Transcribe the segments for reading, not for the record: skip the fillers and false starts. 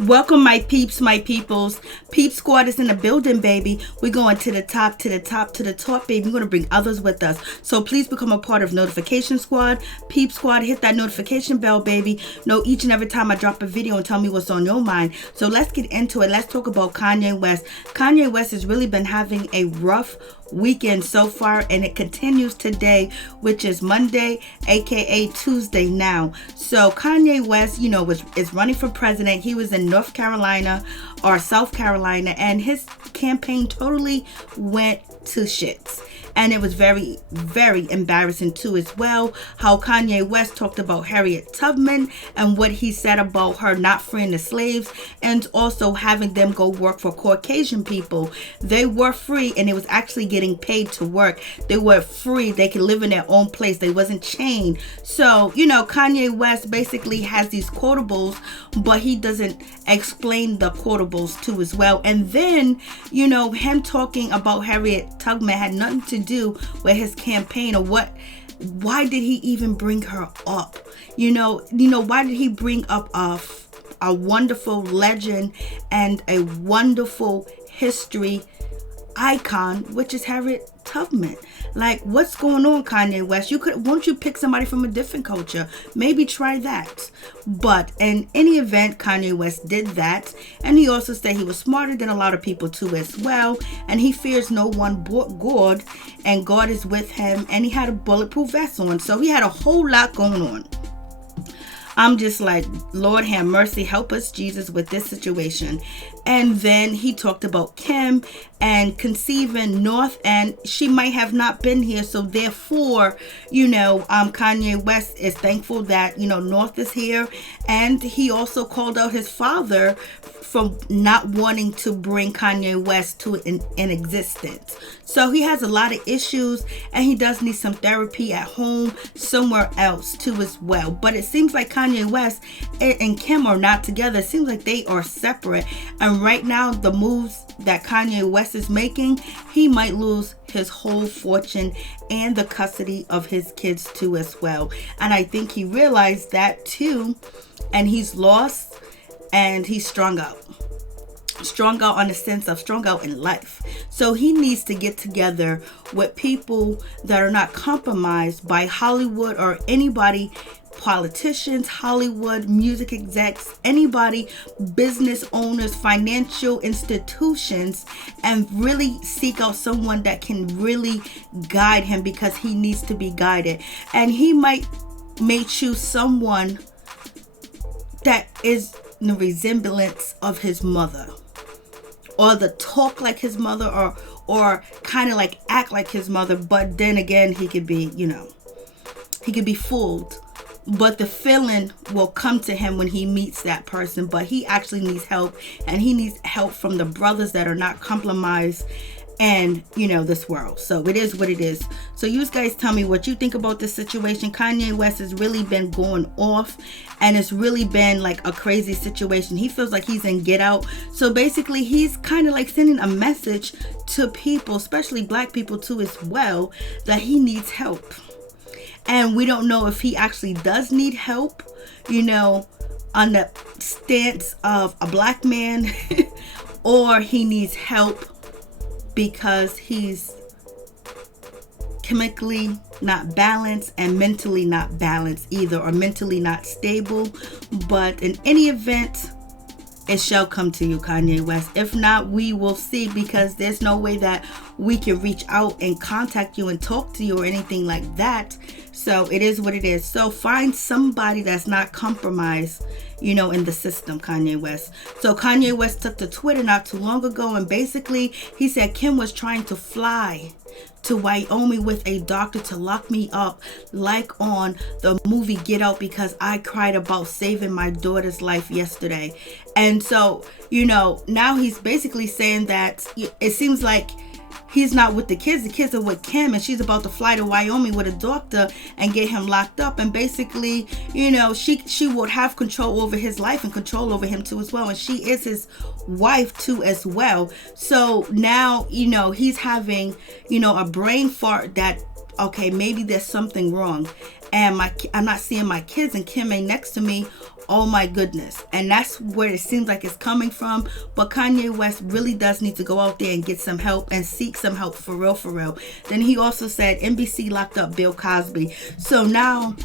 Welcome, my peeps, my peoples. Peep Squad is in the building, baby. We're going to the top, to the top, to the top, baby. We're going to bring others with us. So please become a part of Notification Squad. Peep Squad, hit that notification bell, baby. Know each and every time I drop a video and tell me what's on your mind. So let's get into it. Let's talk about Kanye West. Kanye West has really been having a rough weekend so far, and it continues today, which is Monday, aka Tuesday now. So Kanye West, is running for president. He was in North Carolina or South Carolina, and his campaign totally went to shits. And it was very, very embarrassing too as well, how Kanye West talked about Harriet Tubman and what he said about her not freeing the slaves and also having them go work for Caucasian people. They were free and it was actually getting paid to work. They were free. They could live in their own place. They wasn't chained. So, Kanye West basically has these quotables, but he doesn't explain the quotables too as well. And then, him talking about Harriet Tubman had nothing to do with his campaign or why did he even bring her up? Why did he bring up a wonderful legend and a wonderful history icon, which is Harriet Tubman? Like, what's going on, Kanye West? Won't you pick somebody from a different culture? Maybe try that. But in any event, Kanye West did that, and he also said he was smarter than a lot of people too as well, and he fears no one but God, and God is with him, and he had a bulletproof vest on, so he had a whole lot going on. I'm just like, Lord have mercy, help us, Jesus, with this situation. And then he talked about Kim and conceiving North, and she might have not been here. So therefore, Kanye West is thankful that, North is here. And he also called out his father from not wanting to bring Kanye West to an existence. So he has a lot of issues, and he does need some therapy at home, somewhere else too as well. But it seems like Kanye West and Kim are not together. It seems like they are separate. And right now, the moves that Kanye West is making, he might lose his whole fortune and the custody of his kids too as well. And I think he realized that too, and he's lost and he's strung out on the sense of strung out in life. So he needs to get together with people that are not compromised by Hollywood or anybody, politicians, Hollywood, music execs, anybody, business owners, financial institutions, and really seek out someone that can really guide him, because he needs to be guided. And he may choose someone that is the resemblance of his mother, or the talk like his mother, or kind of like act like his mother. But then again, he could be fooled. But the feeling will come to him when he meets that person. But he actually needs help, and he needs help from the brothers that are not compromised and this world. So it is what it is. So you guys tell me what you think about this situation. Kanye West has really been going off, and it's really been like a crazy situation. He feels like he's in Get Out. So basically, he's kind of like sending a message to people, especially black people too as well, that he needs help. And we don't know if he actually does need help, on the stance of a black man, or he needs help because he's chemically not balanced and mentally not balanced either, or mentally not stable. But in any event, it shall come to you, Kanye West. If not, we will see, because there's no way that we can reach out and contact you and talk to you or anything like that. So it is what it is. So find somebody that's not compromised, in the system, Kanye West. So Kanye West took to Twitter not too long ago, and basically he said Kim was trying to fly to Wyoming with a doctor to lock me up, like on the movie Get Out, because I cried about saving my daughter's life yesterday. And so, now he's basically saying that it seems like he's not with the kids are with Kim, and she's about to fly to Wyoming with a doctor and get him locked up. And basically, she would have control over his life and control over him too as well. And she is his wife too as well. So now, he's having, a brain fart that, okay, maybe there's something wrong. And I'm not seeing my kids, and Kim ain't next to me, Oh my goodness. And that's where it seems like it's coming from. But Kanye West really does need to go out there and get some help and seek some help for real, for real. Then he also said NBC locked up Bill Cosby. So now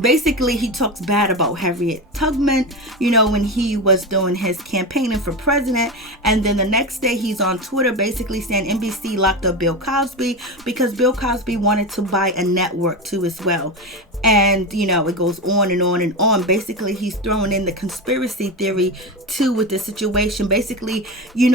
basically he talks bad about Harriet Tubman, when he was doing his campaigning for president. And then the next day he's on Twitter basically saying NBC locked up Bill Cosby because Bill Cosby wanted to buy a network too as well. And it goes on and on and on. Basically he's throwing in the conspiracy theory too with the situation, basically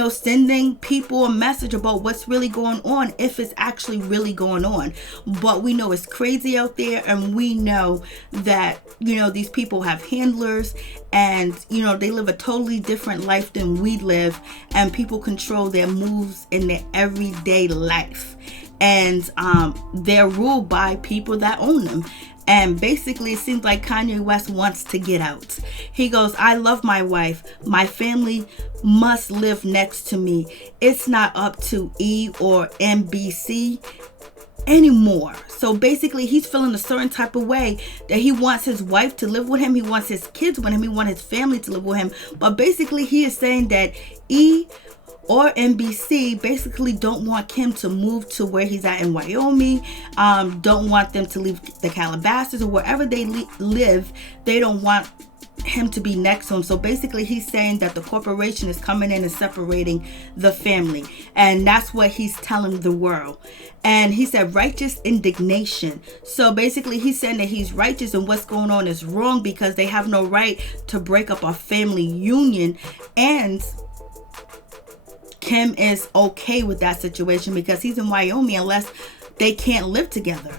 sending people a message about what's really going on, if it's actually really going on. But we know it's crazy out there, and we know that these people have handlers, and they live a totally different life than we live, and people control their moves in their everyday life, and they're ruled by people that own them. And basically it seems like Kanye West wants to get out. He goes, I love my wife. My family must live next to me. It's not up to E or NBC anymore. So basically he's feeling a certain type of way that he wants his wife to live with him. He wants his kids with him. He wants his family to live with him. But basically he is saying that E or NBC basically don't want Kim to move to where he's at in Wyoming, don't want them to leave the Calabasas or wherever they live. They don't want him to be next to him. So basically he's saying that the corporation is coming in and separating the family, and that's what he's telling the world. And he said righteous indignation. So basically he's saying that he's righteous and what's going on is wrong, because they have no right to break up a family union. And Kim is okay with that situation because he's in Wyoming, unless they can't live together.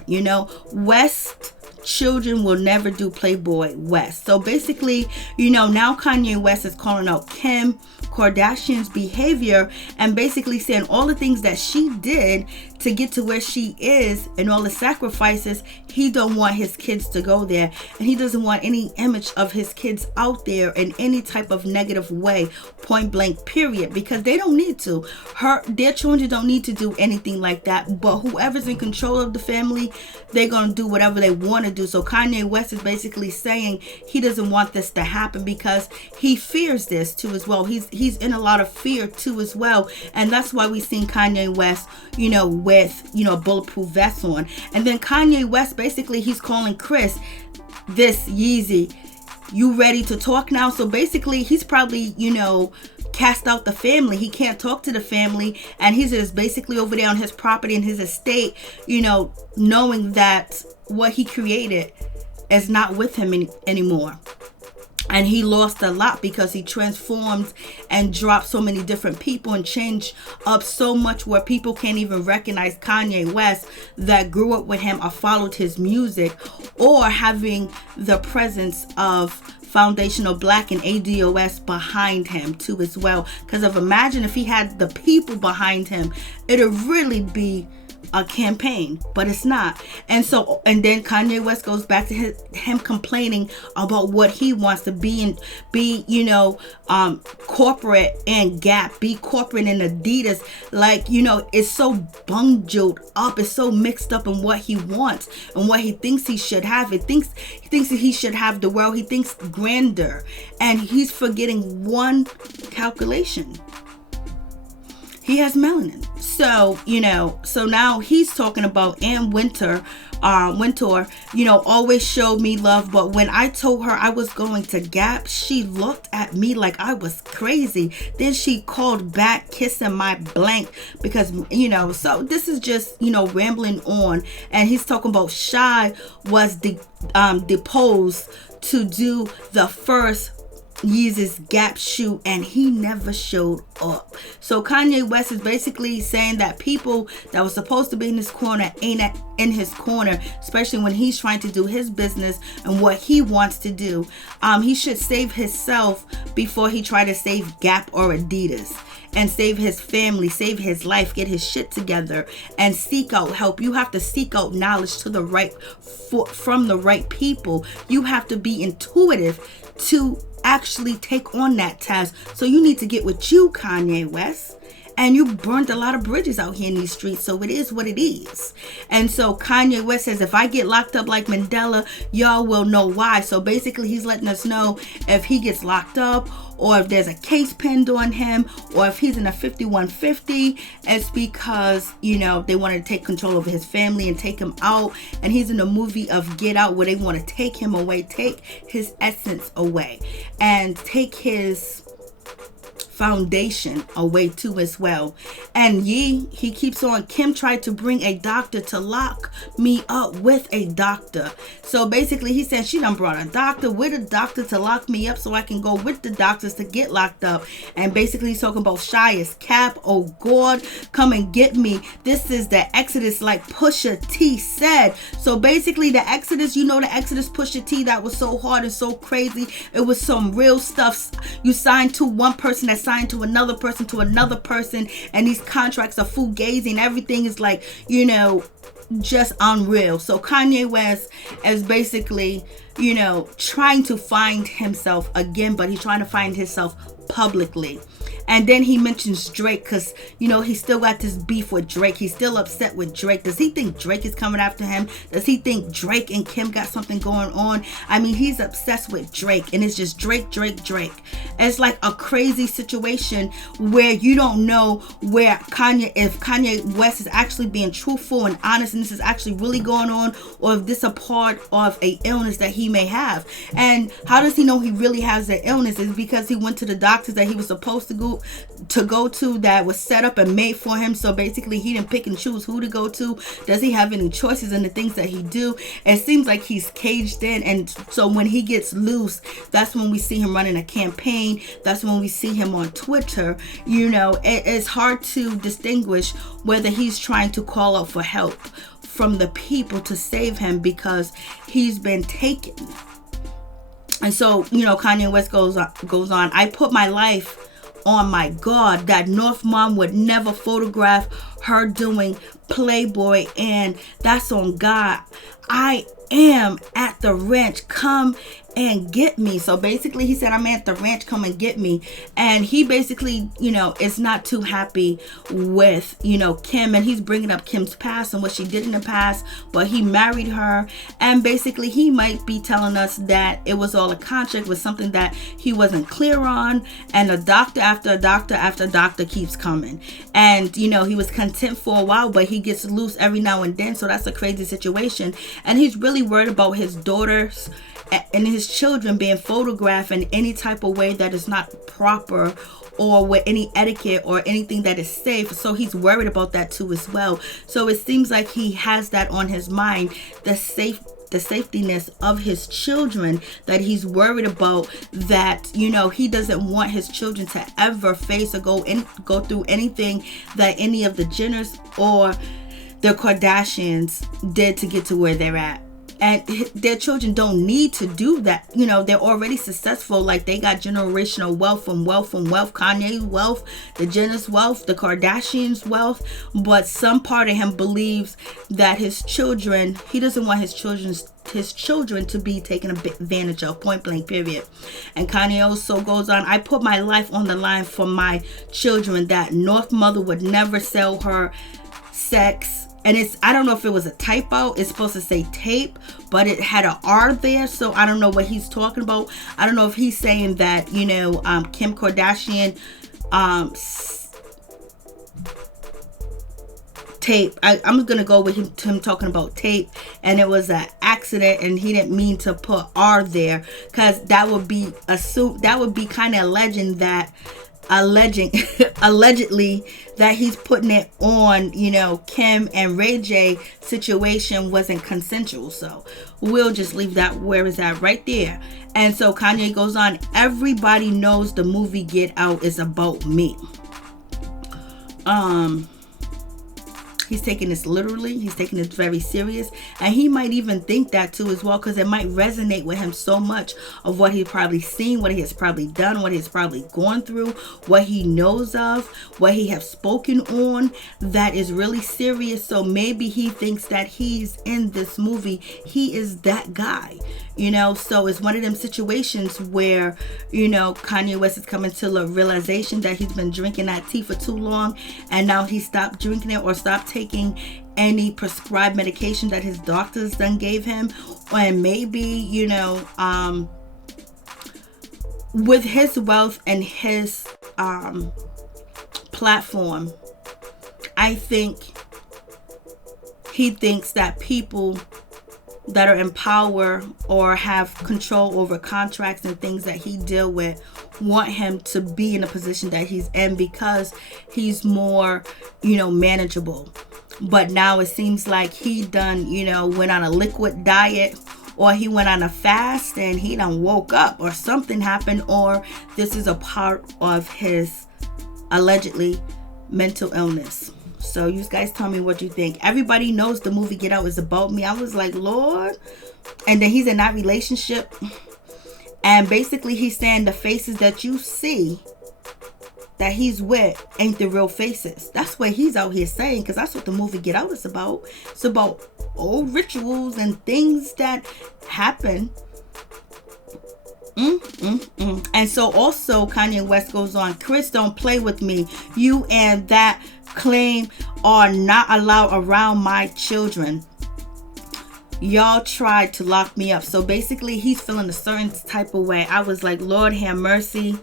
West children will never do Playboy West. So basically, now Kanye West is calling out Kim Kardashian's behavior and basically saying all the things that she did to get to where she is and all the sacrifices. He don't want his kids to go there, and he doesn't want any image of his kids out there in any type of negative way, point blank period, because they don't need to. Their children don't need to do anything like that, but whoever's in control of the family, they're going to do whatever they want to do. So Kanye West is basically saying he doesn't want this to happen because he fears this too as well. He's in a lot of fear too as well, and that's why we've seen Kanye West with a bulletproof vest on. And then Kanye West basically he's calling Chris, this Yeezy, you ready to talk now? So basically he's probably cast out the family. He can't talk to the family, and he's just basically over there on his property and his estate, knowing that what he created is not with him anymore. And he lost a lot because he transformed and dropped so many different people and changed up so much where people can't even recognize Kanye West that grew up with him or followed his music, or having the presence of Foundational Black and ADOS behind him too as well. Because imagine if he had the people behind him, it'd really be a campaign, but it's not. And then Kanye West goes back to him complaining about what he wants to be corporate and Gap, be corporate and Adidas. It's so bungled up, it's so mixed up in what he wants and what he thinks he should have. He thinks that he should have the world. He thinks grander, and he's forgetting one calculation. He has melanin. So now he's talking about Ann Wintour, always showed me love, but when I told her I was going to Gap, she looked at me like I was crazy. Then she called back, kissing my blank, because, so this is just, rambling on. And he's talking about Shy was deposed to do the first Yeezy's Gap shoe, and he never showed up. So Kanye West is basically saying that people that were supposed to be in his corner ain't in his corner, especially when he's trying to do his business and what he wants to do. He should save himself before he try to save Gap or Adidas, and save his family, save his life, get his shit together, and seek out help. You have to seek out knowledge from the right people. You have to be intuitive to actually take on that task. So you need to get with you, Kanye West, And you burned a lot of bridges out here in these streets, so it is what it is. And so Kanye West says, if I get locked up like Mandela, y'all will know why. So basically he's letting us know if he gets locked up, or if there's a case pinned on him, or if he's in a 5150, it's because, you know, they want to take control over his family and take him out. And he's in the movie of Get Out, where they want to take him away, take his essence away, and take his foundation away too as well. And he keeps on, Kim tried to bring a doctor to lock me up with a doctor. So basically he said she done brought a doctor with a doctor to lock me up so I can go with the doctors to get locked up. And basically he's talking about shy as cap. Oh God, come and get me. This is the Exodus, like Pusha T said. So basically the Exodus, you know, the Exodus Pusha T, that was so hard and so crazy. It was some real stuff. You signed to one person that signed to another person, and these contracts are fugazi, and everything is like, you know, just unreal. So Kanye West is basically, you know, trying to find himself again, but he's trying to find himself publicly. And then he mentions Drake, because, you know, he still got this beef with Drake. He's still upset with Drake. Does he think Drake is coming after him? Does he think Drake and Kim got something going on? I mean, he's obsessed with Drake, and it's just Drake. It's like a crazy situation where you don't know where if Kanye West is actually being truthful and honest, and this is actually really going on, or if this is a part of a illness that he may have. And how does he know he really has the illness? Is because he went to the doctors that he was supposed to go to that was set up and made for him. So basically he didn't pick and choose who to go to. Does he have any choices in the things that he do? It seems like he's caged in, and so when he gets loose, that's when we see him running a campaign. That's when we see him on Twitter. You know, it's hard to distinguish whether he's trying to call out for help from the people to save him, because he's been taken. And so, you know, Kanye West goes on, I put my life on my God that North Mom would never photograph her doing Playboy, and that's on God. I am at the ranch, come and get me. So basically he said, I'm at the ranch, come and get me. And he basically, you know, is not too happy with, you know, Kim, and he's bringing up Kim's past and what she did in the past, but he married her. And basically he might be telling us that it was all a contract, with something that he wasn't clear on, and a doctor after doctor after doctor keeps coming. And, you know, he was content for a while, but he gets loose every now and then. So that's a crazy situation. And he's really worried about his daughters and his children being photographed in any type of way that is not proper, or with any etiquette or anything that is safe. So he's worried about that too as well. So it seems like he has that on his mind, the safetyness of his children, that he's worried about, that, you know, he doesn't want his children to ever face or go through anything that any of the Jenners or the Kardashians did to get to where they're at. And their children don't need to do that. You know, they're already successful. Like, they got generational wealth from wealth. Kanye's wealth, the Jenner's wealth, the Kardashians' wealth. But some part of him believes that his children, he doesn't want his children to be taken advantage of, point blank, period. And Kanye also goes on, I put my life on the line for my children, that North Mother would never sell her sex. And I don't know if it was a typo. It's supposed to say tape, but it had an R there. So I don't know what he's talking about. I don't know if he's saying that, you know, Kim Kardashian tape. I'm going to go with him talking about tape. And it was an accident, and he didn't mean to put R there, because that would be kind of allegedly that he's putting it on, you know, Kim and Ray J situation wasn't consensual. So we'll just leave that where it's at, right there. And so Kanye goes on, everybody knows the movie Get Out is about me. He's taking this literally. He's taking this very serious. And he might even think that too as well, because it might resonate with him so much of what he's probably seen, what he has probably done, what he's probably gone through, what he knows of, what he has spoken on, that is really serious. So maybe he thinks that he's in this movie. He is that guy, you know. So it's one of them situations where, you know, Kanye West is coming to the realization that he's been drinking that tea for too long, and now he stopped drinking it or stopped taking any prescribed medication that his doctors done gave him. And maybe, you know, with his wealth and his platform, I think he thinks that people that are in power or have control over contracts and things that he deal with want him to be in a position that he's in, because he's more, you know, manageable. But now it seems like he done, you know, went on a liquid diet, or he went on a fast and he done woke up, or something happened, or this is a part of his allegedly mental illness. So you guys tell me what you think. Everybody knows the movie Get Out is about me. I was like, Lord. And then he's in that relationship, and basically he's saying the faces that you see that he's with ain't the real faces. That's what he's out here saying, because that's what the movie Get Out is about. It's about old rituals and things that happen. And so also Kanye West goes on, Chris, don't play with me. You and that claim are not allowed around my children. Y'all tried to lock me up. So basically he's feeling a certain type of way. I was like, Lord have mercy.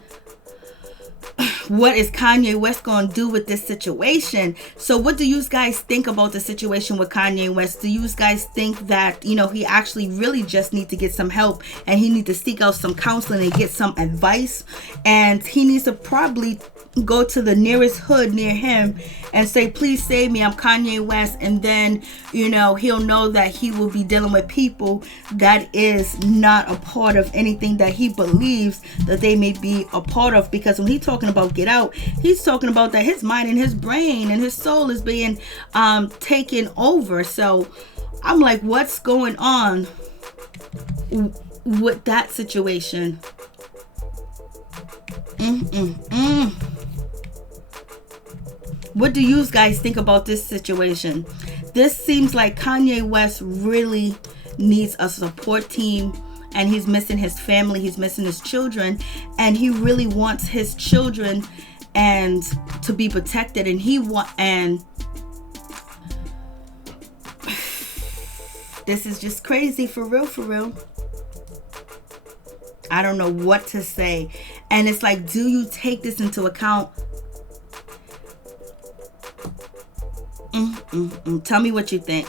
What is Kanye West going to do with this situation? So what do you guys think about the situation with Kanye West? Do you guys think that, you know, he actually really just need to get some help, and he need to seek out some counseling and get some advice, and he needs to probably go to the nearest hood near him and say, please save me, I'm Kanye West. And then, you know, he'll know that he will be dealing with people that is not a part of anything that he believes that they may be a part of. Because when he's talking about Get Out, he's talking about that his mind and his brain and his soul is being taken over. So I'm like, what's going on with that situation? What do you guys think about this situation? This seems like Kanye West really needs a support team, and he's missing his family, he's missing his children, and he really wants his children and to be protected, and this is just crazy, for real. I don't know what to say. And it's like, do you take this into account? Tell me what you think.